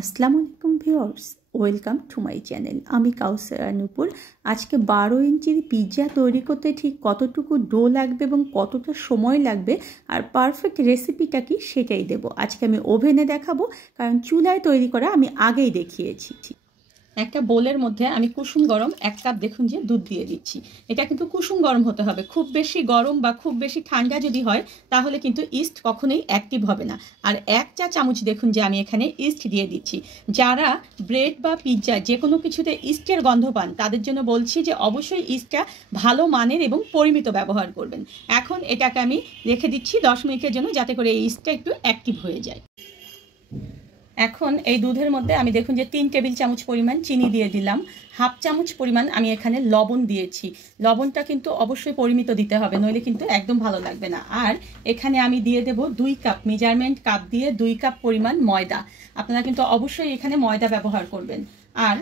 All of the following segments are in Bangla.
আসসালামু আলাইকুম viewers, welcome to my channel. আমি কাউসারা নূপুর। আজকে 12 ইঞ্চির পিৎজা তৈরি করতে ঠিক কতটুকু ডো লাগবে এবং কতটা সময় লাগবে আর পারফেক্ট রেসিপিটা কি সেটাই দেব। আজকে আমি ওভেনে দেখাবো, কারণ চুলায় তৈরি করা আমি আগেই দেখিয়েছি। একটা বোলের মধ্যে আমি কুসুম গরম 1 কাপ দেখুন যে দুধ দিয়ে দিচ্ছি। এটা কিন্তু কুসুম গরম হতে হবে, খুব বেশি গরম বা খুব বেশি ঠান্ডা যদি হয় তাহলে কিন্তু ইস্ট কখনোই অ্যাক্টিভ হবে না। আর 1 চা চামচ দেখুন যে আমি এখানে ইস্ট দিয়ে দিচ্ছি। যারা ব্রেড বা পিৎজা যে কোনো কিছুতে ইস্টের গন্ধ পান তাদের জন্য বলছি যে অবশ্যই ইস্টটা ভালো মানের এবং পরিমিত ব্যবহার করবেন। এখন এটাকে আমি রেখে দিচ্ছি 10 মিনিটের জন্য, যাতে করে এই ইস্টটা একটু অ্যাক্টিভ হয়ে যায়। এখন এই দুধের মধ্যে আমি দেখুন যে 3 টেবিল চামচ পরিমাণ চিনি দিয়ে দিলাম। হাফ চামচ পরিমাণ আমি এখানে লবণ দিয়েছি। লবণটা কিন্তু অবশ্যই পরিমিত দিতে হবে, নইলে কিন্তু একদম ভালো লাগবে না। আর এখানে আমি দিয়ে দেব 2 কাপ, মেজারমেন্ট কাপ দিয়ে 2 কাপ পরিমাণ ময়দা। আপনারা কিন্তু অবশ্যই এখানে ময়দা ব্যবহার করবেন। আর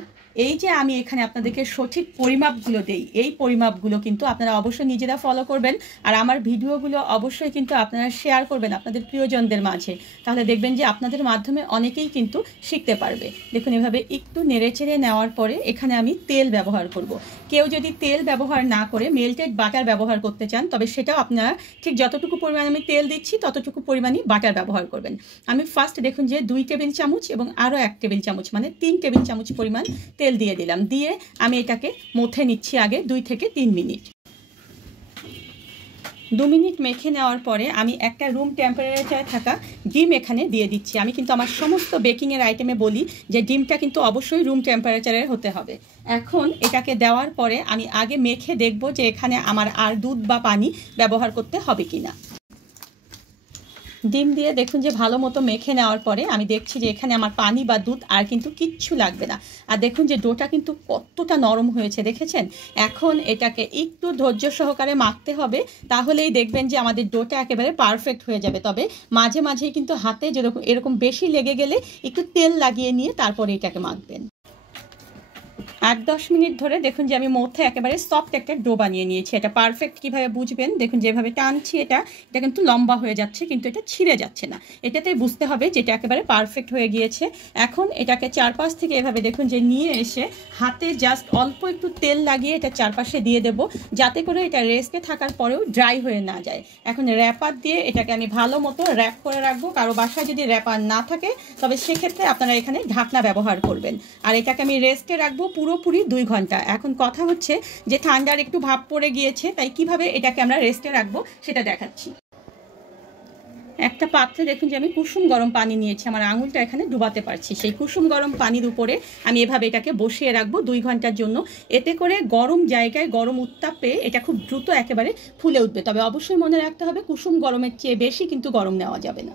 এই যে আমি এখানে আপনাদেরকে সঠিক পরিমাপগুলো দেই, এই পরিমাপগুলো কিন্তু আপনারা অবশ্যই নিজেরা ফলো করবেন। আর আমার ভিডিওগুলো অবশ্যই কিন্তু আপনারা শেয়ার করবেন আপনাদের প্রিয়জনদের মাঝে, তাহলে দেখবেন যে আপনাদের মাধ্যমে অনেকেই কিন্তু শিখতে পারবে। দেখুন এভাবে একটু নেড়েচেড়ে নেওয়ার পরে এখানে আমি তেল ব্যবহার করব। কেউ যদি তেল ব্যবহার না করে মেল্টেড বাটার ব্যবহার করতে চান, তবে সেটাও আপনারা ঠিক যতটুকু পরিমাণ আমি তেল দিচ্ছি ততটুকু পরিমাণই বাটার ব্যবহার করবেন। আমি ফার্স্ট দেখুন যে 2 টেবিল চামচ এবং আরও 1 টেবিল চামচ মানে 3 টেবিল চামচ পরিমাণ তেল দিয়ে দিলাম। দিয়ে আমি এটাকে মথে নিচ্ছি আগে 2 থেকে 3 মিনিট। 2 মিনিট মেখে নেওয়ার পরে আমি একটা রুম টেম্পারেচারে থাকা ডিম এখানে দিয়ে দিচ্ছি। আমি কিন্তু আমার সমস্ত বেকিংয়ের আইটেমে বলি যে ডিমটা কিন্তু অবশ্যই রুম টেম্পারেচারে হতে হবে। এখন এটাকে দেওয়ার পরে আমি আগে মেখে দেখব যে এখানে আমার আর দুধ বা পানি ব্যবহার করতে হবে কিনা। ডিম দিয়ে দেখুন যে ভালো মতো মেখে নেওয়ার পরে আমি দেখছি যে এখানে আমার পানি বা দুধ আর কিন্তু কিচ্ছু লাগবে না। আর দেখুন যে ডোটা কিন্তু কতটা নরম হয়েছে, দেখেছেন? এখন এটাকে একটু ধৈর্য সহকারে মাখতে হবে, তাহলেই দেখবেন যে আমাদের ডোটা একেবারে পারফেক্ট হয়ে যাবে। তবে মাঝে মাঝেই কিন্তু হাতে যেরকম এরকম বেশি লেগে গেলে একটু তেল লাগিয়ে নিয়ে তারপরে এটাকে মাখবেন। 8-10 মিনিট ধরে দেখুন যে আমি মধ্যে একেবারে সফট একটা ডো বানিয়ে নিয়েছি। এটা পারফেক্ট কিভাবে বুঝবেন, দেখুন যেভাবে টানছি এটা কিন্তু লম্বা হয়ে যাচ্ছে, কিন্তু এটা ছিঁড়ে যাচ্ছে না। এটাতে বুঝতে হবে যে এটা একেবারে পারফেক্ট হয়ে গিয়েছে। এখন এটাকে চারপাশ থেকে এভাবে দেখুন যে নিয়ে এসে হাতে জাস্ট অল্প একটু তেল লাগিয়ে এটা চারপাশে দিয়ে দেব, যাতে করে এটা রেস্টে থাকার পরেও ড্রাই হয়ে না যায়। এখন র্যাপার দিয়ে এটাকে আমি ভালো মতো র্যাপ করে রাখবো। কারো বাসায় যদি র্যাপার না থাকে তবে সেক্ষেত্রে আপনারা এখানে ঢাকনা ব্যবহার করবেন। আর এটাকে আমি রেস্টে রাখবো পুরোপুরি 2 ঘন্টা। এখন কথা হচ্ছে যে ঠান্ডার একটু ভাব পড়ে গিয়েছে, তাই কিভাবে এটাকে আমরা রেস্টে রাখবো সেটা দেখাচ্ছি। একটা পাত্রে দেখুন যে আমি কুসুম গরম পানি নিয়েছি, আমার আঙুলটা এখানে ডুবাতে পারছি। সেই কুসুম গরম পানির উপরে আমি এভাবে এটাকে বসিয়ে রাখবো 2 ঘন্টার জন্য। এতে করে গরম জায়গায় গরম উত্তাপ পেয়ে এটা খুব দ্রুত একেবারে ফুলে উঠবে। তবে অবশ্যই মনে রাখতে হবে কুসুম গরমের চেয়ে বেশি কিন্তু গরম নেওয়া যাবে না।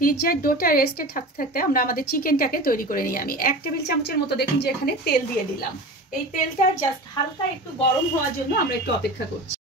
পিৎজার ডোটা রেস্টে থাকতে থাকতে আমরা আমাদের চিকেনটাকে তৈরি করে নিই। আমি 1 টেবিল চামচের মতো দেখুন যে এখানে তেল দিয়ে দিলাম। এই তেলটা জাস্ট হালকা একটু গরম হওয়ার জন্য আমরা একটু অপেক্ষা করছি।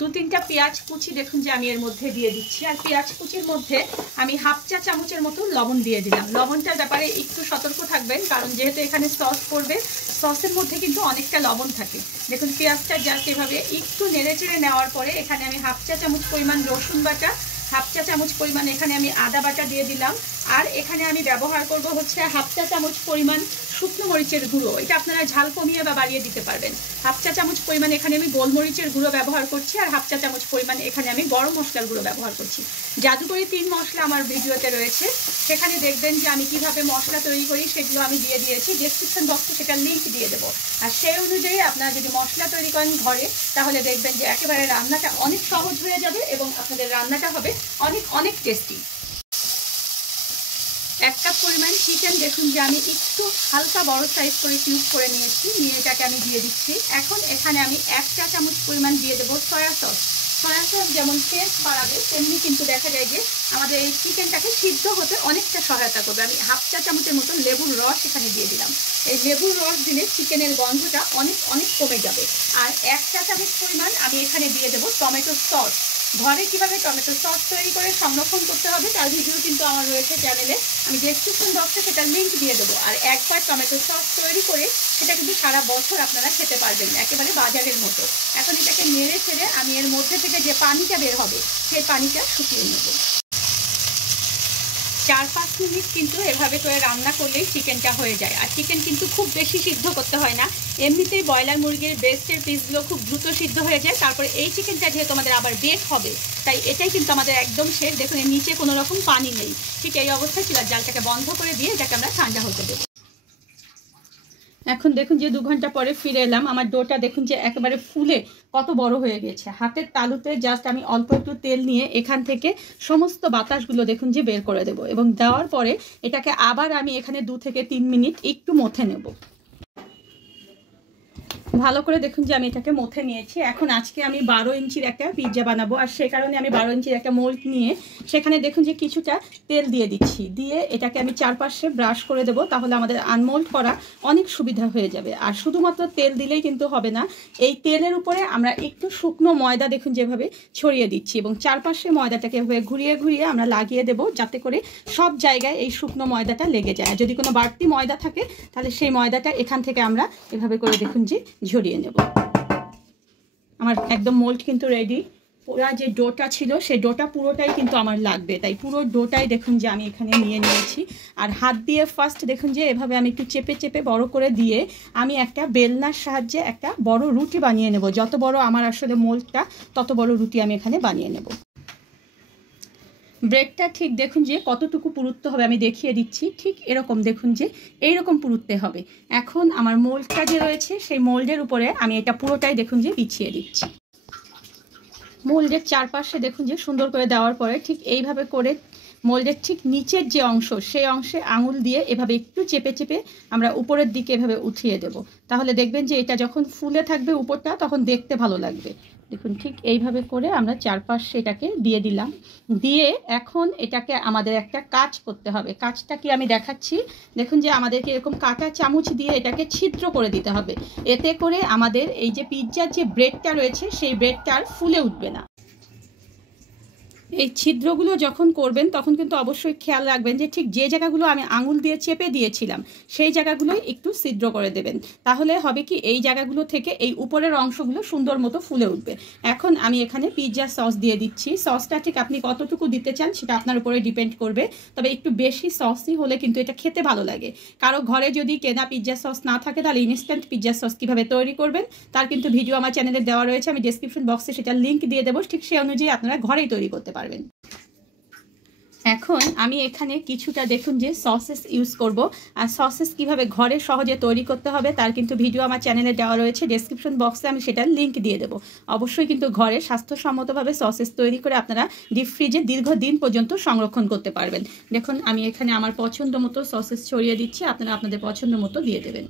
2-3টা পেঁয়াজ কুচি দেখুন যে আমি এর মধ্যে দিয়ে দিচ্ছি। আর পেঁয়াজ কুচির মধ্যে আমি হাফ চা চামচের মতো লবণ দিয়ে দিলাম। লবণটার ব্যাপারে একটু সতর্ক থাকবেন, কারণ যেহেতু এখানে সস পড়বে, সসের মধ্যে কিন্তু অনেকটা লবণ থাকে। দেখুন পেঁয়াজটা জাস্ট এভাবে একটু নেড়েচেড়ে নেওয়ার পরে এখানে আমি হাফ চা চামচ পরিমাণ রসুন বাটা, হাফ চা চামচ পরিমাণ এখানে আমি আদা বাটা দিয়ে দিলাম। আর এখানে আমি ব্যবহার করব হচ্ছে হাফ চা চামচ পরিমাণ শুকনো মরিচের গুঁড়ো। এটা আপনারা ঝাল কমিয়ে বা বাড়িয়ে দিতে পারবেন। হাফ চা চামচ পরিমাণ এখানে আমি গোলমরিচের গুঁড়ো ব্যবহার করছি। আর হাফ চা চামচ পরিমাণ এখানে আমি গরম মশলার গুঁড়ো ব্যবহার করছি। জাদুকরি 3 মশলা আমার ভিডিওতে রয়েছে, সেখানে দেখবেন যে আমি কিভাবে মশলা তৈরি করি সেগুলো আমি দিয়ে দিয়েছি। ডেসক্রিপশন বক্সে সেটার লিঙ্ক দিয়ে দেবো। আর সেই অনুযায়ী আপনারা যদি মশলা তৈরি করেন ঘরে, তাহলে দেখবেন যে একেবারে রান্নাটা অনেক সহজ হয়ে যাবে এবং আপনাদের রান্নাটা হবে অনেক অনেক টেস্টি। 1 কাপ পরিমাণ চিকেন দেখুন যে আমি একটু হালকা বড় সাইজ করে কিউব করে নিয়েছি, নিয়ে এটাকে আমি দিয়ে দিচ্ছি। এখন এখানে আমি 1 চা চামচ পরিমাণ দিয়ে দেবো সয়া সস। সয়া সস যেমন টেস্ট বাড়াবে, তেমনি কিন্তু দেখা যায় যে আমাদের এই চিকেনটাকে সিদ্ধ হতে অনেকটা সহায়তা করবে। আমি হাফ চা চামচের মতো লেবুর রস এখানে দিয়ে দিলাম। এই লেবুর রস দিলে চিকেনের গন্ধটা অনেক অনেক কমে যাবে। আর 1 চা চামচ পরিমাণ আমি এখানে দিয়ে দেবো টমেটো সস। ঘরে কিভাবে টমেটো সস তৈরি করে সংরক্ষণ করতে হবে তার ভিডিও কিন্তু আমার রয়েছে চ্যানেলে, আমি ডেসক্রিপশন বক্সে সেটার লিঙ্ক দিয়ে দেবো। আর একবার টমেটো সস তৈরি করে সেটা কিন্তু সারা বছর আপনারা খেতে পারবেন, একেবারে বাজারের মতো। এখন এটাকে নেড়ে ছেড়ে আমি এর মধ্যে থেকে যে পানিটা বের হবে সেই পানিটা শুকিয়ে নেব। 4-5 মিনিট কিন্তু এভাবে করে রান্না করলেই চিকেনটা হয়ে যায়। আর চিকেন কিন্তু খুব বেশি সিদ্ধ করতে হয় না, এমনিতেই ব্রয়লার মুরগির ব্রেস্টের পিসগুলো খুব দ্রুত সিদ্ধ হয়ে যায়। তারপরে এই চিকেনটা যেহেতু আমাদের আবার বেক হবে, তাই এটাই কিন্তু আমাদের একদম শেষ। দেখুন এর নিচে কোনো রকম পানি নেই। ঠিক এই অবস্থায় চুলার জালটাকে বন্ধ করে দিয়ে এটাকে আমরা ঠান্ডা হতে দেবো। এখন দেখুন যে 2 ঘন্টা পরে ফিরে এলাম। আমার ডোটা দেখুন যে একেবারে ফুলে কত বড় হয়ে গেছে। হাতের তালুতে জাস্ট আমি অল্প একটু তেল নিয়ে এখান থেকে সমস্ত বাতাসগুলো দেখুন যে বের করে দেব, এবং দেওয়ার পরে এটাকে আবার আমি এখানে 2 থেকে 3 মিনিট একটু মথে নেব। ভালো করে দেখুন যে আমি এটাকে মথে নিয়েছি। এখন আজকে আমি 12 ইঞ্চির একটা পিৎজা বানাবো, আর সে কারণে আমি 12 ইঞ্চির একটা মোল্ড নিয়ে সেখানে দেখুন যে কিছুটা তেল দিয়ে দিচ্ছি। দিয়ে এটাকে আমি চারপাশে ব্রাশ করে দেবো, তাহলে আমাদের আনমোল্ড করা অনেক সুবিধা হয়ে যাবে। আর শুধুমাত্র তেল দিলেই কিন্তু হবে না, এই তেলের উপরে আমরা একটু শুকনো ময়দা দেখুন যেভাবে ছড়িয়ে দিচ্ছি, এবং চারপাশে ময়দাটাকে এভাবে ঘুরিয়ে ঘুরিয়ে আমরা লাগিয়ে দেবো, যাতে করে সব জায়গায় এই শুকনো ময়দাটা লেগে যায়। যদি কোনো বাড়তি ময়দা থাকে তাহলে সেই ময়দাটা এখান থেকে আমরা এভাবে করে দেখুন যে ঝরিয়ে নেব। আমার একদম মোল্ড কিন্তু রেডি। পুরো যে ডোটা ছিল সেই ডোটা পুরোটাই কিন্তু আমার লাগবে, তাই পুরো ডোটাই দেখুন যে আমি এখানে নিয়ে নিয়েছি। আর হাত দিয়ে ফার্স্ট দেখুন যে এভাবে আমি একটু চেপে চেপে বড় করে দিয়ে আমি একটা বেলনার সাহায্যে একটা বড় রুটি বানিয়ে নেব। যত বড় আমার আসলে মোল্ডটা তত বড় রুটি আমি এখানে বানিয়ে নেব। ব্রেডটা ঠিক দেখুন যে কতটুকু পুরুত্ব হবে আমি দেখিয়ে দিচ্ছি। ঠিক এরকম দেখুন যে এইরকম পুরুত্বে হবে। এখন আমার মোল্ডটা যে রয়েছে সেই মোল্ডের উপরে আমি এটা পুরোটাই দেখুন যে বিছিয়ে দিচ্ছি। মোল্ডের চারপাশে দেখুন যে সুন্দর করে দেওয়ার পরে ঠিক এইভাবে করে মোল্ডের ঠিক নিচের যে অংশ সেই অংশে আঙুল দিয়ে এভাবে একটু চেপে চেপে আমরা উপরের দিকে এভাবে উঠিয়ে দেব। তাহলে দেখবেন যে এটা যখন ফুলে থাকবে উপরটা তখন দেখতে ভালো লাগবে। দেখুন ঠিক এইভাবে করে আমরা চারপাশে এটাকে দিয়ে দিলাম। দিয়ে এখন এটাকে আমাদের একটা কাজ করতে হবে। কাজটা কি আমি দেখাচ্ছি। দেখুন যে আমাদেরকে এরকম কাঁটা চামচ দিয়ে এটাকে ছিদ্র করে দিতে হবে, এতে করে আমাদের এই যে পিৎজার যে ব্রেডটা রয়েছে সেই ব্রেডটা আর ফুলে উঠবে না। এই ছিদ্রগুলো যখন করবেন তখন কিন্তু অবশ্যই খেয়াল রাখবেন যে ঠিক যে জায়গাগুলো আমি আঙুল দিয়ে চেপে দিয়েছিলাম সেই জায়গাগুলোই একটু ছিদ্র করে দেবেন। তাহলে হবে কি এই জায়গাগুলো থেকে এই উপরের অংশগুলো সুন্দর মতো ফুলে উঠবে। এখন আমি এখানে পিৎজা সস দিয়ে দিচ্ছি। সসটা ঠিক আপনি কতটুকু দিতে চান সেটা আপনার উপরে ডিপেন্ড করবে, তবে একটু বেশি সসই হলে কিন্তু এটা খেতে ভালো লাগে। কারো ঘরে যদি কেনা পিৎজা সস না থাকে তাহলে ইনস্ট্যান্ট পিৎজা সস কীভাবে তৈরি করবেন তার কিন্তু ভিডিও আমার চ্যানেলে দেওয়া রয়েছে, আমি ডেসক্রিপশন বক্সে সেটার লিঙ্ক দিয়ে দেবো। ঠিক সেই অনুযায়ী আপনারা ঘরেই তৈরি করতে পারবেন। এখন আমি এখানে কিছুটা দেখুন যে সসেস ইউজ করব, আর সসেস কিভাবে ঘরে সহজে তৈরি করতে হবে তার কিন্তু ভিডিও আমার চ্যানেলে দেওয়া রয়েছে, ডেসক্রিপশন বক্সে আমি সেটার লিঙ্ক দিয়ে দেবো। অবশ্যই কিন্তু ঘরে স্বাস্থ্যসম্মতভাবে সসেস তৈরি করে আপনারা ডিপ ফ্রিজে দীর্ঘদিন পর্যন্ত সংরক্ষণ করতে পারবেন। দেখুন আমি এখানে আমার পছন্দ মতো সসেস ছড়িয়ে দিচ্ছি, আপনারা আপনাদের পছন্দ মতো দিয়ে দেবেন।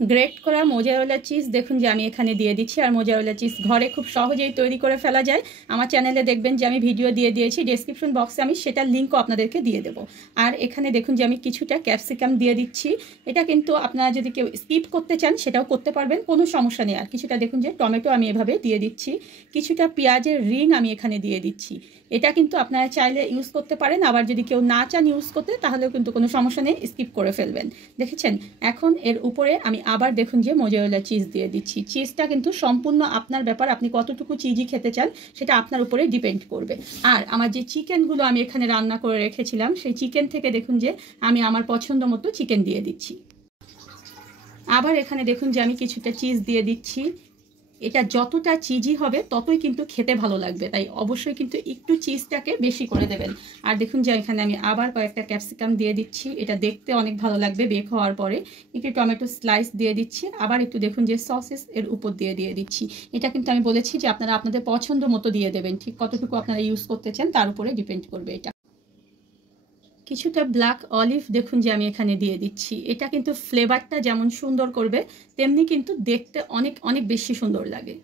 গ্রেট করা মোজারেলা চিজ দেখুন যে আমি এখানে দিয়ে দিচ্ছি। আর মোজারেলা চিজ ঘরে খুব সহজেই তৈরি করে ফেলা যায়। আমার চ্যানেলে দেখবেন যে আমি ভিডিও দিয়ে দিয়েছি, ডেসক্রিপশন বক্সে আমি সেটার লিঙ্কও আপনাদেরকে দিয়ে দেবো। আর এখানে দেখুন যে আমি কিছুটা ক্যাপসিকাম দিয়ে দিচ্ছি। এটা কিন্তু আপনারা যদি কেউ স্কিপ করতে চান সেটাও করতে পারবেন, কোনো সমস্যা নেই। আর কিছুটা দেখুন যে টমেটো আমি এভাবে দিয়ে দিচ্ছি। কিছুটা পেঁয়াজের রিং আমি এখানে দিয়ে দিচ্ছি। এটা কিন্তু আপনারা চাইলে ইউজ করতে পারেন, আবার যদি কেউ না চান ইউজ করতে তাহলেও কিন্তু কোনো সমস্যা নেই, স্কিপ করে ফেলবেন। দেখেছেন? এখন এর উপরে আমি আবার দেখুন যে মোজারেলা চিজ দিয়ে দিচ্ছি। চিজটা কিন্তু সম্পূর্ণ আপনার ব্যাপার, আপনি কতটুকু চিজই খেতে চান সেটা আপনার উপরে ডিপেন্ড করবে। আর আমার যে চিকেনগুলো আমি এখানে রান্না করে রেখেছিলাম সেই চিকেন থেকে দেখুন যে আমি আমার পছন্দ মতো চিকেন দিয়ে দিচ্ছি। আবার এখানে দেখুন যে আমি কিছুটা চিজ দিয়ে দিচ্ছি। এটা যতটা চিজি হবে ততই কিন্তু খেতে ভালো লাগবে, তাই অবশ্যই কিন্তু একটু চিজটাকে বেশি করে দেবেন। আর দেখুন যে এখানে আমি আবার কয়েকটা ক্যাপসিকাম দিয়ে দিচ্ছি, এটা দেখতে অনেক ভালো লাগবে বেক হওয়ার পরে। একটু টমেটো স্লাইস দিয়ে দিচ্ছি, আবার একটু দেখুন যে সসেস এর উপর দিয়ে দিচ্ছি। এটা কিন্তু আমি বলেছি যে আপনারা আপনাদের পছন্দ মতো দিয়ে দেবেন, ঠিক কতটুকু আপনারা ইউজ করতে চান তার উপরে ডিপেন্ড করবে এটা। কিছুটা ব্ল্যাক অলিভ দেখুন যে আমি এখানে দিয়ে দিচ্ছি। এটা কিন্তু ফ্লেভারটা যেমন সুন্দর করবে তেমনি কিন্তু দেখতে অনেক অনেক বেশি সুন্দর লাগে।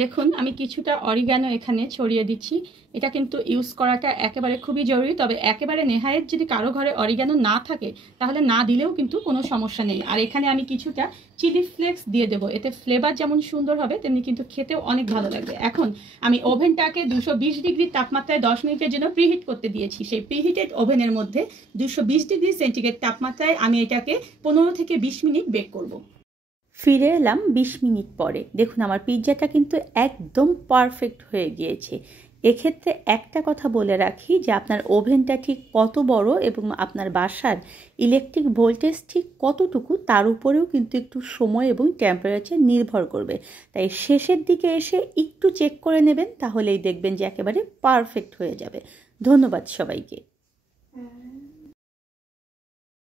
দেখুন আমি কিছুটা অরিগানো এখানে ছড়িয়ে দিচ্ছি। এটা কিন্তু ইউজ করাটা একেবারে খুবই জরুরি, তবে একেবারে নেহায়েত যদি কারো ঘরে অরিগানো না থাকে তাহলে না দিলেও কিন্তু কোনো সমস্যা নেই। আর এখানে আমি কিছুটা চিলি ফ্লেক্স দিয়ে দেবো, এতে ফ্লেভার যেমন সুন্দর হবে তেমনি কিন্তু খেতেও অনেক ভালো লাগবে। এখন আমি ওভেনটাকে 220 ডিগ্রি তাপমাত্রায় 10 মিনিটের জন্য প্রিহিট করতে দিয়েছি। সেই প্রিহিটেড ওভেনের মধ্যে 220 ডিগ্রি সেন্টিগ্রেড তাপমাত্রায় আমি এটাকে 15 থেকে 20 মিনিট বেক করব। ফিরে এলাম 20 মিনিট পরে। দেখুন আমার পিৎজাটা কিন্তু একদম পারফেক্ট হয়ে গিয়েছে। এক্ষেত্রে একটা কথা বলে রাখি যে আপনার ওভেনটা ঠিক কত বড় এবং আপনার বাসার ইলেকট্রিক ভোল্টেজ ঠিক কতটুকু তার উপরেও কিন্তু একটু সময় এবং টেম্পারেচার নির্ভর করবে। তাই শেষের দিকে এসে একটু চেক করে নেবেন, তাহলেই দেখবেন যে একেবারে পারফেক্ট হয়ে যাবে। ধন্যবাদ সবাইকে।